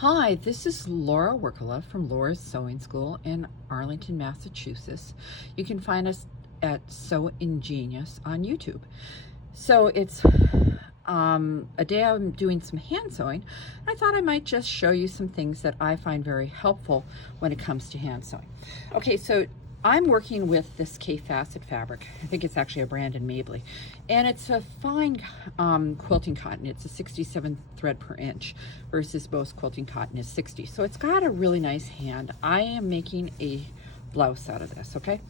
Hi, this is Laura Workala from Laura's Sewing School in Arlington, Massachusetts. You can find us at Sew Ingenious on YouTube. So it's a day I'm doing some hand sewing. I thought I might just show you some things that I find very helpful when it comes to hand sewing. Okay, so I'm working with this K-Facet fabric. I think it's actually a brand in Mabley. And it's a fine quilting cotton. It's a 67 thread per inch versus most quilting cotton is 60. So it's got a really nice hand. I am making a blouse out of this, okay?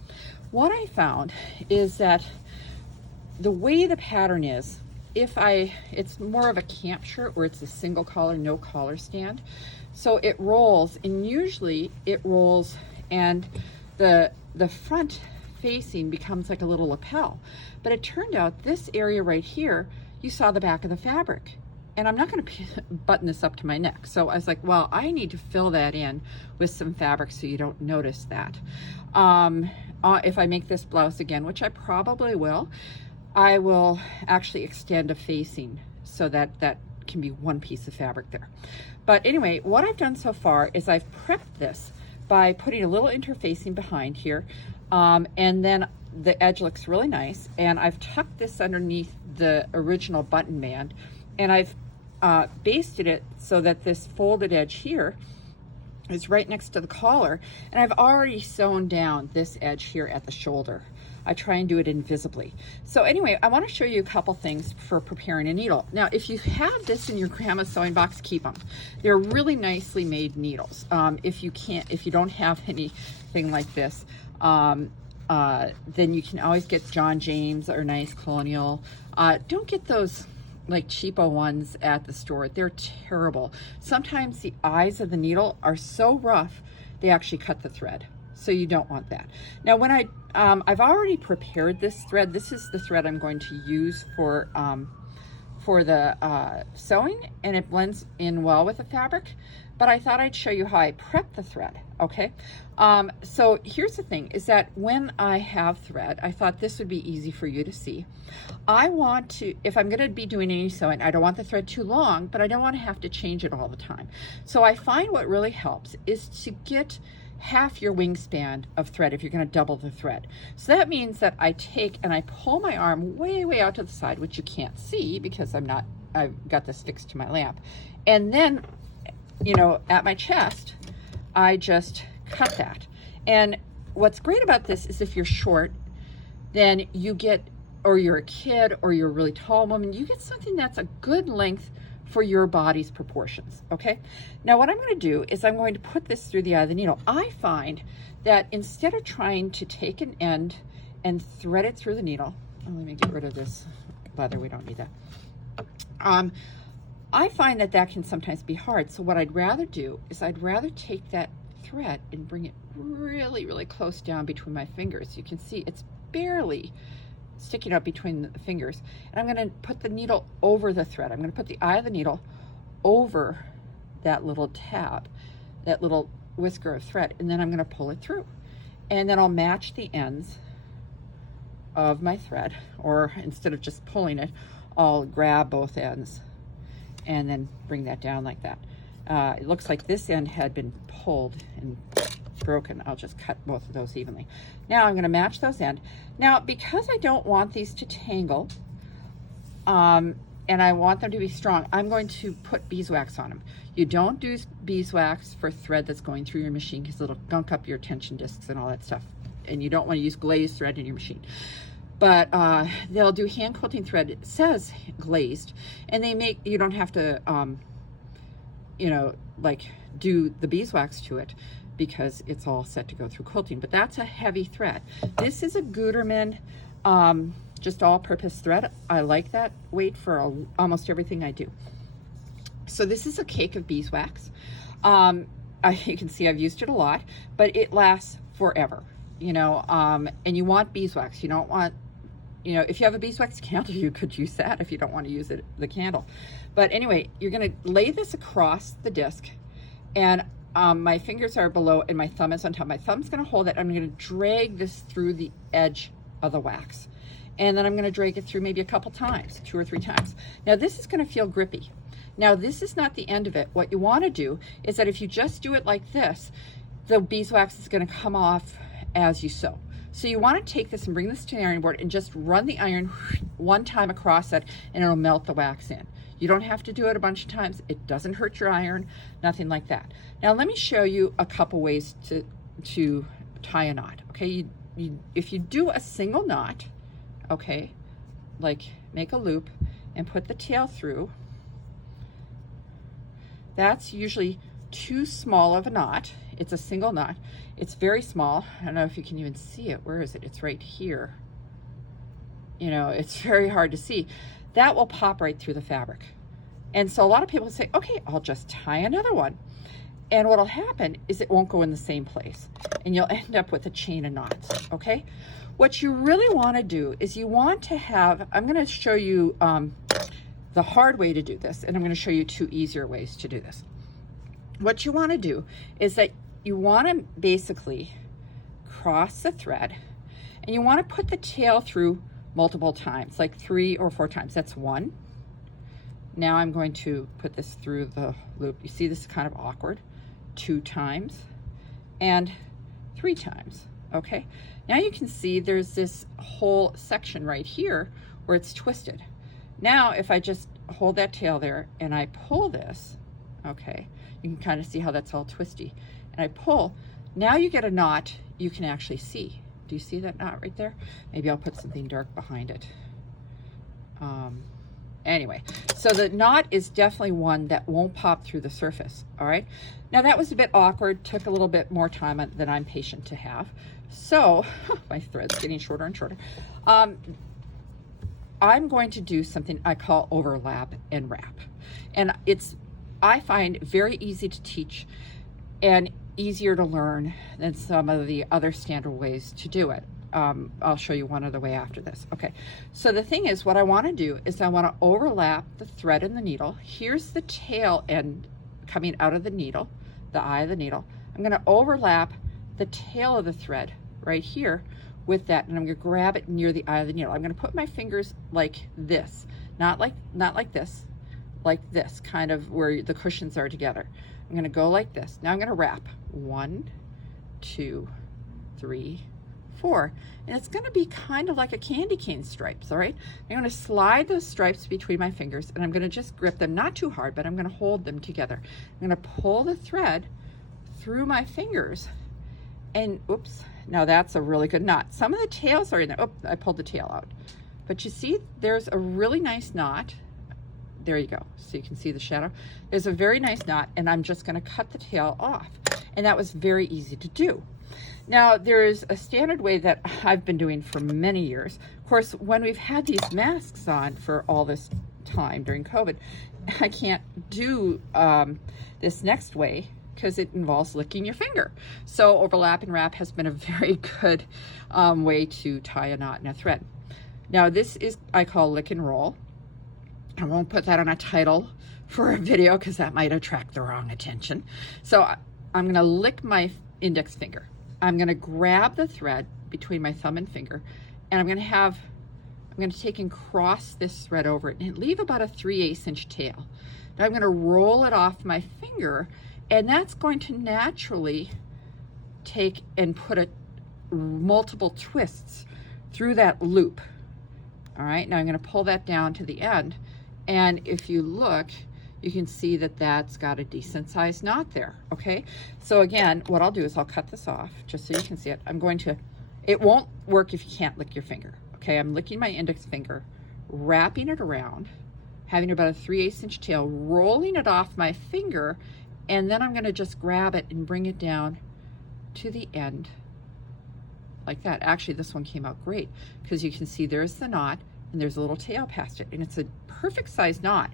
What I found is that the way the pattern is, it's more of a camp shirt where it's a single collar, no collar stand. So it rolls, and usually it rolls and the front facing becomes like a little lapel. But it turned out this area right here, you saw the back of the fabric. And I'm not going to button this up to my neck. So I was like, well, I need to fill that in with some fabric so you don't notice that. If I make this blouse again, which I probably will, I will actually extend a facing so that that can be one piece of fabric there. But anyway, what I've done so far is I've prepped this by putting a little interfacing behind here, and then the edge looks really nice, and I've tucked this underneath the original button band, and I've basted it so that this folded edge here is right next to the collar, and I've already sewn down this edge here at the shoulder. I try and do it invisibly. So anyway, I want to show you a couple things for preparing a needle. Now, if you have this in your grandma's sewing box, keep them. They're really nicely made needles. If you don't have anything like this, then you can always get John James or nice Colonial. Don't get those like cheapo ones at the store. They're terrible. Sometimes the eyes of the needle are so rough, they actually cut the thread. So you don't want that. Now, when I've already prepared this thread. This is the thread I'm going to use for the sewing, and it blends in well with the fabric. But I thought I'd show you how I prep the thread, okay? So here's the thing, is that when I have thread, I thought this would be easy for you to see. I want to, if I'm gonna be doing any sewing, I don't want the thread too long, but I don't wanna have to change it all the time. So I find what really helps is to get half your wingspan of thread if you're going to double the thread. So that means that I take and I pull my arm way out to the side, which you can't see because I've got this fixed to my lamp. And then, you know, at my chest, I just cut that. And what's great about this is if you're short, then you get, or you're a kid, or you're a really tall woman, you get something that's a good length for your body's proportions, okay? Now what I'm going to do is I'm going to put this through the eye of the needle. I find that instead of trying to take an end and thread it through the needle, let me get rid of this leather, we don't need that. I find that that can sometimes be hard. So what I'd rather do is I'd rather take that thread and bring it really close down between my fingers. You can see it's barely sticking up between the fingers, and I'm going to put the needle over the thread. I'm going to put the eye of the needle over that little tab, that little whisker of thread, and then I'm going to pull it through, and then I'll match the ends of my thread, or instead of just pulling it, I'll grab both ends and then bring that down like that. It looks like this end had been pulled and broken. I'll just cut both of those evenly. Now I'm going to match those ends. Now, because I don't want these to tangle, and I want them to be strong, I'm going to put beeswax on them. You don't do beeswax for thread that's going through your machine because it'll gunk up your tension discs and all that stuff. And you don't want to use glazed thread in your machine. But they'll do hand quilting thread. It says glazed, and they make, you don't have to, you know, like do the beeswax to it, because it's all set to go through quilting. But that's a heavy thread. This is a Gutermann just all-purpose thread. I like that weight for almost everything I do. So this is a cake of beeswax. You can see I've used it a lot, but it lasts forever, you know, and you want beeswax. You don't want, you know, if you have a beeswax candle, you could use that if you don't want to use the candle. But anyway, you're going to lay this across the disc, and my fingers are below and my thumb is on top. My thumb's going to hold it. I'm going to drag this through the edge of the wax, and then I'm going to drag it through maybe a couple times, 2 or 3 times. Now this is going to feel grippy. Now this is not the end of it. What you want to do is that if you just do it like this, the beeswax is going to come off as you sew. So you want to take this and bring this to the ironing board and just run the iron one time across it, and it'll melt the wax in. You don't have to do it a bunch of times. It doesn't hurt your iron, nothing like that. Now let me show you a couple ways to tie a knot. Okay, if you do a single knot, okay, like make a loop and put the tail through, that's usually too small of a knot. It's a single knot. It's very small. I don't know if you can even see it. Where is it? It's right here. You know, it's very hard to see. That will pop right through the fabric. And so a lot of people say, okay, I'll just tie another one. And what'll happen is it won't go in the same place, and you'll end up with a chain of knots, okay? What you really want to do is you want to have, I'm going to show you the hard way to do this, and I'm going to show you two easier ways to do this. What you want to do is that you want to basically cross the thread, and you want to put the tail through multiple times, like 3 or 4 times. That's 1. Now I'm going to put this through the loop. You see, this is kind of awkward. 2 times and 3 times. Okay, now you can see there's this whole section right here where it's twisted. Now if I just hold that tail there and I pull this, okay, you can kind of see how that's all twisty, and I pull, now you get a knot you can actually see. Do you see that knot right there? Maybe I'll put something dark behind it. Anyway, so the knot is definitely one that won't pop through the surface, all right? Now that was a bit awkward, took a little bit more time than I'm patient to have. So, my thread's getting shorter and shorter. I'm going to do something I call overlap and wrap. And I find very easy to teach and easier to learn than some of the other standard ways to do it. I'll show you one other way after this. Okay, so the thing is, what I want to do is I want to overlap the thread and the needle. Here's the tail end coming out of the needle, the eye of the needle. I'm going to overlap the tail of the thread right here with that, and I'm going to grab it near the eye of the needle. I'm going to put my fingers like this, not like this, like this, kind of where the cushions are together. I'm going to go like this. Now I'm going to wrap 1, 2, 3, 4, and it's going to be kind of like a candy cane stripes. All right, I'm going to slide those stripes between my fingers, and I'm going to just grip them, not too hard, but I'm going to hold them together. I'm going to pull the thread through my fingers, and oops, now that's a really good knot. Some of the tails are in there. Oh, I pulled the tail out, but you see there's a really nice knot. There you go, so you can see the shadow. There's a very nice knot, and I'm just going to cut the tail off, and that was very easy to do. Now, there's a standard way that I've been doing for many years. Of course, when we've had these masks on for all this time during COVID, I can't do this next way because it involves licking your finger. So overlap and wrap has been a very good way to tie a knot in a thread. Now, this is, I call lick and roll. I won't put that on a title for a video because that might attract the wrong attention. So I'm going to lick my index finger. I'm going to grab the thread between my thumb and finger, and I'm going to take and cross this thread over it and leave about a 3/8 inch tail. Now I'm going to roll it off my finger, and that's going to naturally take and put multiple twists through that loop. All right, now I'm going to pull that down to the end, and if you look, you can see that that's got a decent sized knot there. Okay, so again, what I'll do is I'll cut this off just so you can see it. It won't work if you can't lick your finger. Okay, I'm licking my index finger, wrapping it around, having about a 3/8 inch tail, rolling it off my finger, and then I'm going to just grab it and bring it down to the end like that. Actually, this one came out great because you can see there's the knot and there's a little tail past it, and it's a perfect size knot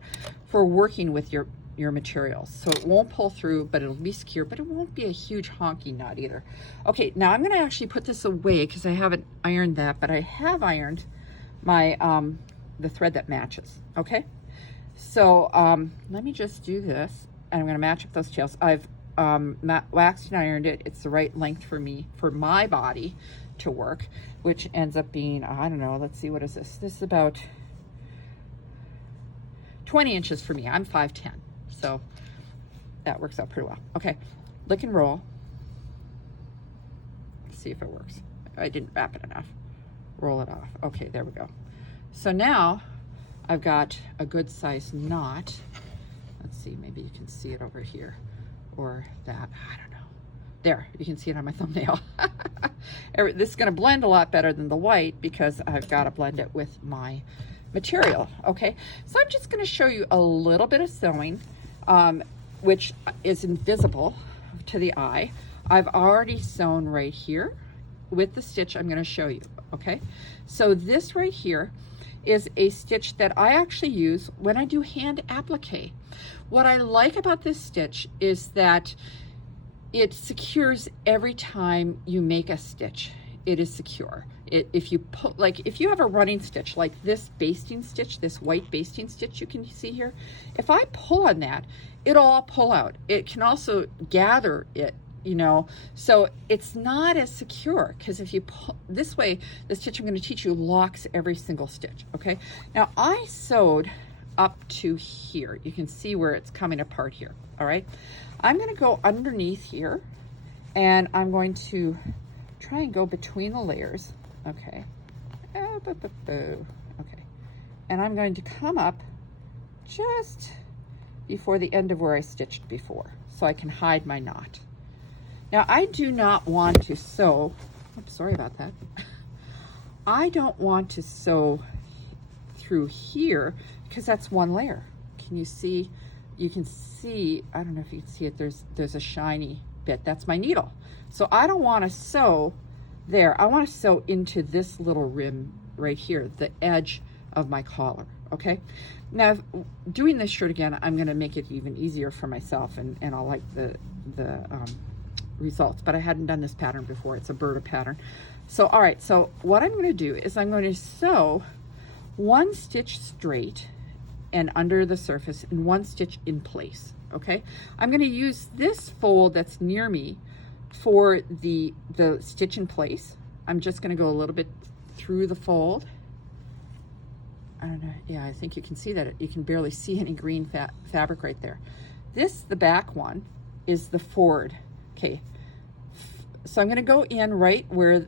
for working with your materials. So it won't pull through, but it'll be secure, but it won't be a huge honky knot either. Okay, now I'm going to actually put this away because I haven't ironed that, but I have ironed my the thread that matches. Okay, so let me just do this, and I'm going to match up those tails. I've waxed and ironed it. It's the right length for me, for my body to work, which ends up being, I don't know, let's see, what is this? This is about 20 inches for me. I'm 5'10", so that works out pretty well. Okay, lick and roll. Let's see if it works. I didn't wrap it enough. Roll it off. Okay, there we go. So now I've got a good sized knot. Let's see, maybe you can see it over here or that, I don't know. There, you can see it on my thumbnail. This is gonna blend a lot better than the white because I've gotta blend it with my material, okay? So I'm just gonna show you a little bit of sewing, which is invisible to the eye. I've already sewn right here with the stitch I'm gonna show you, okay? So this right here is a stitch that I actually use when I do hand applique. What I like about this stitch is that it secures every time you make a stitch. It is secure. If you put, like, if you have a running stitch like this basting stitch, this white basting stitch you can see here, if I pull on that, it'll all pull out. It can also gather it, you know, so it's not as secure, because if you pull this way, the stitch I'm going to teach you locks every single stitch. Okay, now I sewed up to here. You can see where it's coming apart here. All right, I'm going to go underneath here and I'm going to try and go between the layers. Okay, okay, and I'm going to come up just before the end of where I stitched before, so I can hide my knot. Now I do not want to sew, oops, sorry about that. I don't want to sew through here because that's one layer. Can you see? You can see, I don't know if you can see it, there's a shiny bit. That's my needle. So I don't want to sew there. I want to sew into this little rim right here, the edge of my collar, okay? Now, doing this shirt again, I'm going to make it even easier for myself, and I'll like the results, but I hadn't done this pattern before. It's a Berta pattern. So, all right, so what I'm going to do is I'm going to sew one stitch straight and under the surface and one stitch in place, okay? I'm going to use this fold that's near me for the stitch in place. I'm just going to go a little bit through the fold. I don't know, yeah, I think you can see that. You can barely see any green fabric right there. This, the back one, is the forward, okay? So I'm going to go in right where,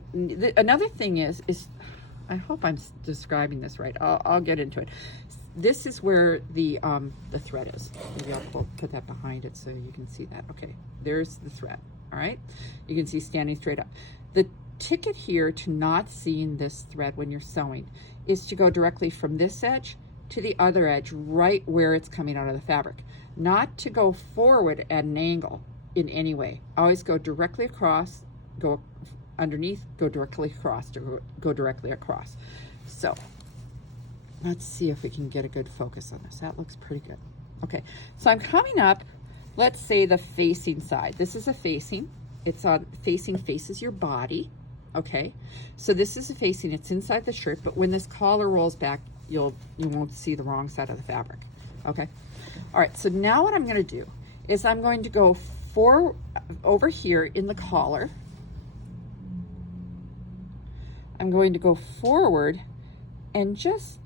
another thing is I hope I'm describing this right. I'll get into it. This is where the thread is. Maybe I'll put that behind it so you can see that. Okay, there's the thread, all right? You can see standing straight up. The ticket here to not seeing this thread when you're sewing is to go directly from this edge to the other edge, right where it's coming out of the fabric. Not to go forward at an angle in any way. Always go directly across, go underneath, go directly across, go directly across. So let's see if we can get a good focus on this. That looks pretty good. Okay, so I'm coming up, let's say the facing side. This is a facing. It's on facing faces your body. Okay, so this is a facing. It's inside the shirt, but when this collar rolls back, you won't see the wrong side of the fabric. Okay, all right. So now what I'm going to do is I'm going to go over here in the collar. I'm going to go forward and just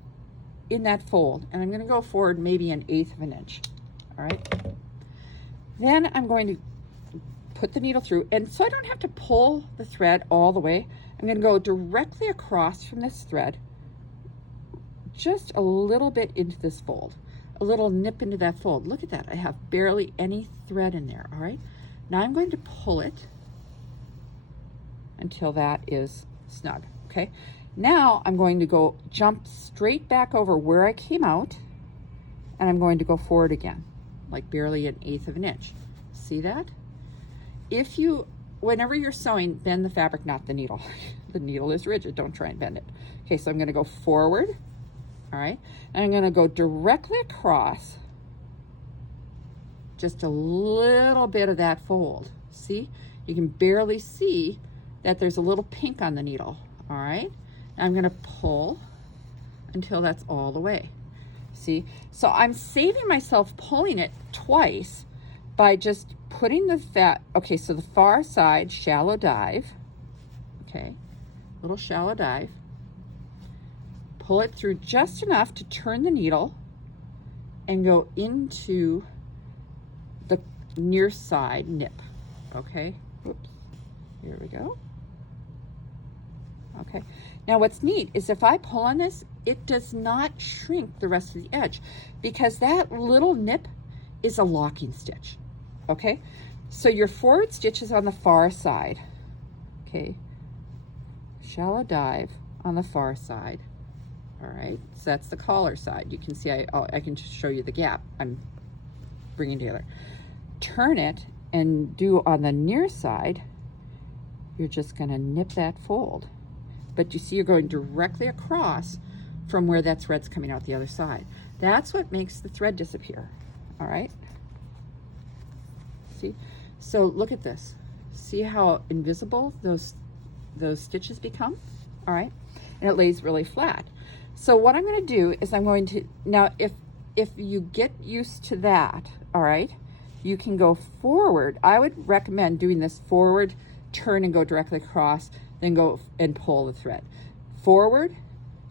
in that fold, and I'm going to go forward maybe 1/8 of an inch. All right, then I'm going to put the needle through, and so I don't have to pull the thread all the way, I'm going to go directly across from this thread, just a little bit into this fold, a little nip into that fold. Look at that, I have barely any thread in there. All right, now I'm going to pull it until that is snug. Okay, now I'm going to go jump straight back over where I came out, and I'm going to go forward again, like barely 1/8 of an inch. See that? If you, whenever you're sewing, bend the fabric, not the needle. The needle is rigid, don't try and bend it. Okay, so I'm going to go forward, all right, and I'm going to go directly across just a little bit of that fold. See, you can barely see that there's a little pink on the needle. All right, I'm going to pull until that's all the way. See, so I'm saving myself pulling it twice by just putting the okay, so the far side, shallow dive, okay, little shallow dive, pull it through just enough to turn the needle, and go into the near side nip. Okay, oops, here we go. Okay, now what's neat is if I pull on this, it does not shrink the rest of the edge, because that little nip is a locking stitch. Okay, so your forward stitch is on the far side. Okay, shallow dive on the far side. All right, so that's the collar side. You can see I can just show you the gap I'm bringing together. Turn it and do on the near side, you're just going to nip that fold. But you see you're going directly across from where that thread's coming out the other side. That's what makes the thread disappear. All right, see? So look at this. See how invisible those stitches become? All right, and it lays really flat. So what I'm going to do is I'm going to, now if you get used to that, all right, you can go forward. I would recommend doing this forward, turn and go directly across, then go and pull the thread. Forward,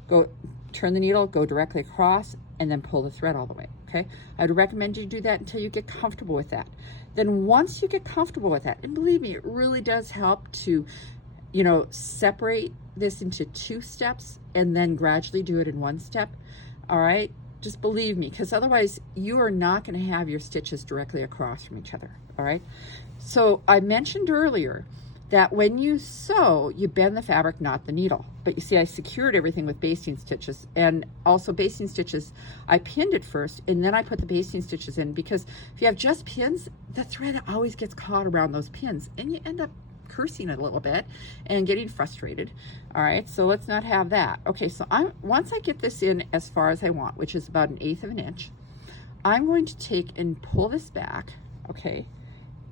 go, turn the needle, go directly across, and then pull the thread all the way, okay? I would recommend you do that until you get comfortable with that. Then once you get comfortable with that, and believe me, it really does help to, you know, separate this into 2 steps and then gradually do it in 1 step, all right? Just believe me, because otherwise you are not going to have your stitches directly across from each other, all right? So I mentioned earlier that when you sew, you bend the fabric, not the needle. But you see I secured everything with basting stitches, and also basting stitches, I pinned it first and then I put the basting stitches in, because if you have just pins, the thread always gets caught around those pins and you end up cursing it a little bit and getting frustrated. All right, so let's not have that. Okay, so once I get this in as far as I want, which is about 1/8 of an inch, I'm going to take and pull this back, okay,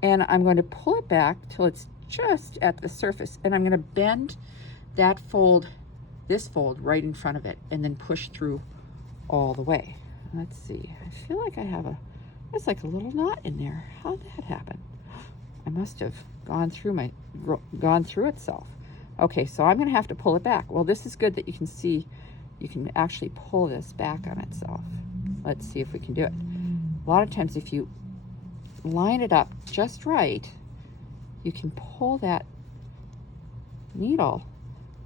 and I'm going to pull it back till it's just at the surface, and I'm going to bend that fold, this fold right in front of it, and then push through all the way. Let's see, I feel like I have there's like a little knot in there. How'd that happen? I must have gone through itself. Okay, so I'm going to have to pull it back. Well, this is good that you can see you can actually pull this back on itself. Let's see if we can do it. A lot of times if you line it up just right, you can pull that needle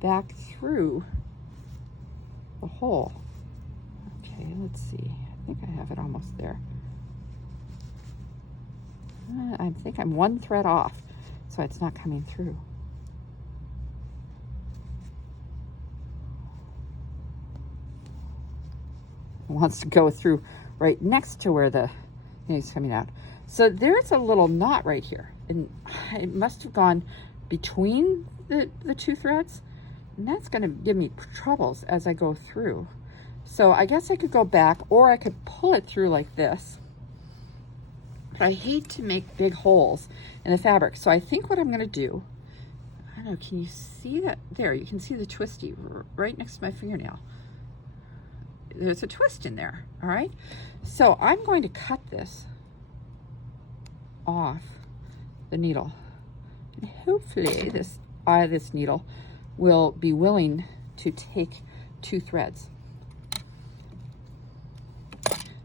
back through the hole. Okay, let's see. I think I have it almost there. I think I'm 1 thread off, so it's not coming through. It wants to go through right next to where the thing's coming out. So there's a little knot right here, and it must have gone between the 2 threads, and that's going to give me troubles as I go through. So I guess I could go back, or I could pull it through like this. But I hate to make big holes in the fabric, so I think what I'm going to do, I don't know, can you see that? There, you can see the twisty right next to my fingernail. There's a twist in there, all right? So I'm going to cut this off the needle, and hopefully this needle will be willing to take 2 threads.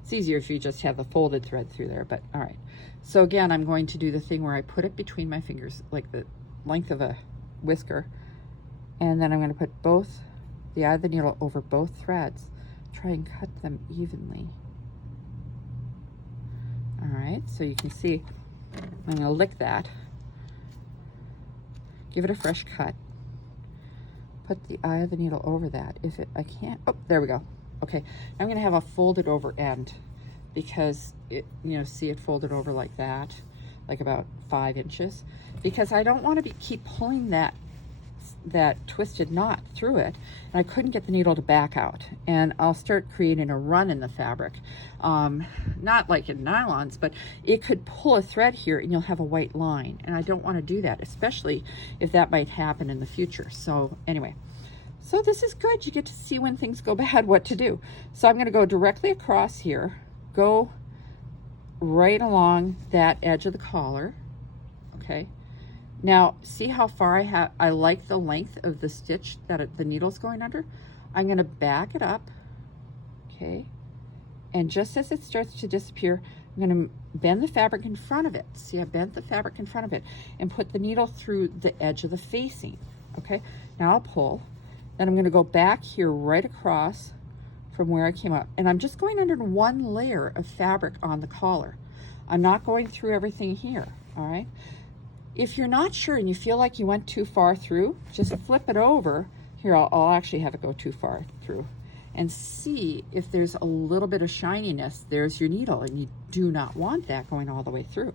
It's easier if you just have the folded thread through there, but all right. So again, I'm going to do the thing where I put it between my fingers, like the length of a whisker, and then I'm going to put the eye of the needle over both threads, try and cut them evenly. All right, so you can see I'm going to lick that, give it a fresh cut, put the eye of the needle over that. I can't, oh, there we go. Okay, I'm going to have a folded over end, because it, you know, see it folded over like that, like about 5 inches, because I don't want to keep pulling that twisted knot through it, and I couldn't get the needle to back out, and I'll start creating a run in the fabric, not like in nylons, but it could pull a thread here and you'll have a white line, and I don't want to do that, especially if that might happen in the future. So anyway, so this is good. You get to see when things go bad what to do. So I'm going to go directly across here, go right along that edge of the collar. Okay, now see how far I like the length of the stitch that the needle's going under. I'm going to back it up, okay, And just as it starts to disappear, I'm going to bend the fabric in front of it. See, I bent the fabric in front of it and put the needle through the edge of the facing. Okay, now I'll pull. Then I'm going to go back here right across from where I came up. And I'm just going under one layer of fabric on the collar. I'm not going through everything here, all right? If you're not sure and you feel like you went too far through, just flip it over. Here, I'll actually have it go too far through. And see if there's a little bit of shininess. There's your needle, and you do not want that going all the way through.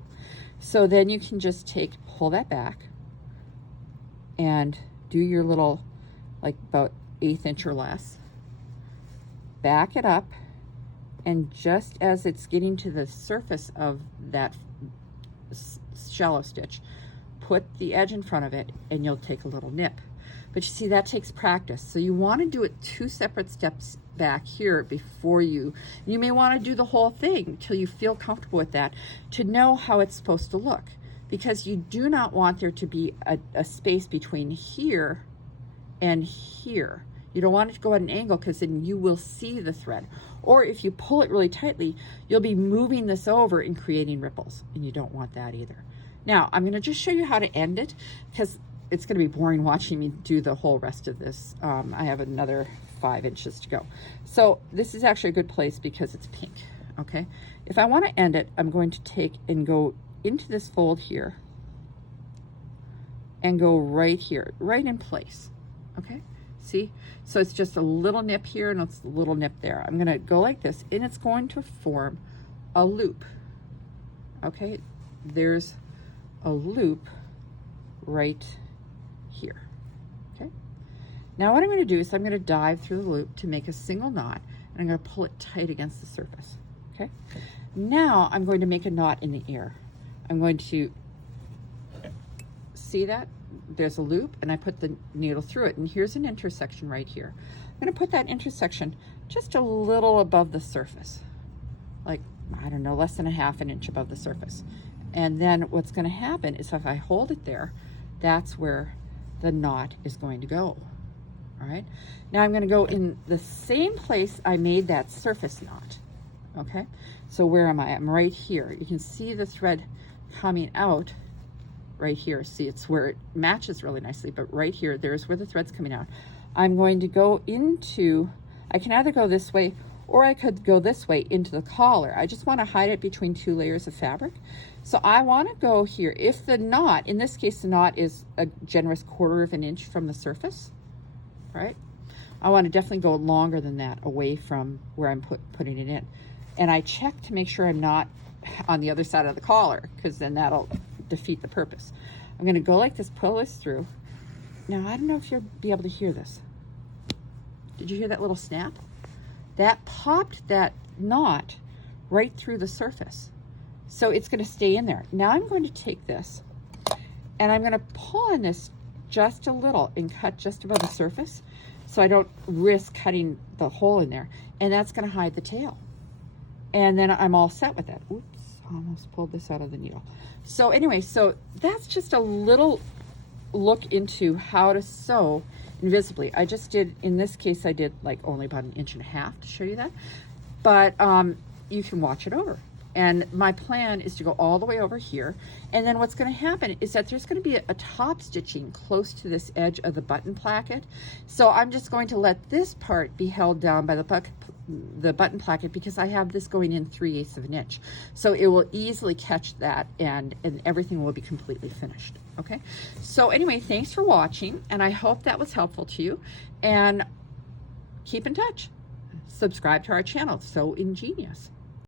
So then you can just pull that back and do your little, like about 1/8 inch or less. Back it up, and just as it's getting to the surface of that shallow stitch, put the edge in front of it, and you'll take a little nip. But you see, that takes practice. So you want to do it 2 separate steps back here before you may want to do the whole thing until you feel comfortable with that, to know how it's supposed to look. Because you do not want there to be a space between here and here. You don't want it to go at an angle, because then you will see the thread. Or if you pull it really tightly, you'll be moving this over and creating ripples, and you don't want that either. Now, I'm going to just show you how to end it, because it's going to be boring watching me do the whole rest of this. I have another 5 inches to go. So this is actually a good place because it's pink, okay? If I want to end it, I'm going to take and go into this fold here and go right here, right in place, okay? See? So it's just a little nip here and it's a little nip there. I'm going to go like this, and it's going to form a loop, okay? There's a loop right here. Okay, now what I'm going to do is I'm going to dive through the loop to make a single knot, and I'm going to pull it tight against the surface. Okay, now I'm going to make a knot in the air. I'm going to see that there's a loop, and I put the needle through it, and here's an intersection right here. I'm going to put that intersection just a little above the surface, like, I don't know, less than 1/2 inch above the surface. And then what's going to happen is if I hold it there, that's where the knot is going to go. All right, now I'm going to go in the same place I made that surface knot. Okay, so where am I? I'm right here. You can see the thread coming out right here. See, it's where it matches really nicely, but right here, there's where the thread's coming out. I'm going to go into, I can either go this way or I could go this way into the collar. I just want to hide it between 2 layers of fabric. So I want to go here. If the knot, in this case, the knot is a generous 1/4 inch from the surface, right? I want to definitely go longer than that away from where I'm putting it in. And I check to make sure I'm not on the other side of the collar, because then that'll defeat the purpose. I'm going to go like this, pull this through. Now, I don't know if you'll be able to hear this. Did you hear that little snap? That popped that knot right through the surface. So it's going to stay in there. Now I'm going to take this and I'm going to pull on this just a little and cut just above the surface, so I don't risk cutting the hole in there. And that's going to hide the tail. And then I'm all set with that. Oops, almost pulled this out of the needle. So anyway, so that's just a little look into how to sew invisibly. I just did, in this case, I did like only about 1.5 inches to show you that. But you can watch it over. And my plan is to go all the way over here. And then what's going to happen is that there's going to be a top stitching close to this edge of the button placket. So I'm just going to let this part be held down by the button placket, because I have this going in 3/8 of an inch. So it will easily catch that, and everything will be completely finished. Okay. So anyway, thanks for watching, and I hope that was helpful to you. And keep in touch. Subscribe to our channel. It's so ingenious.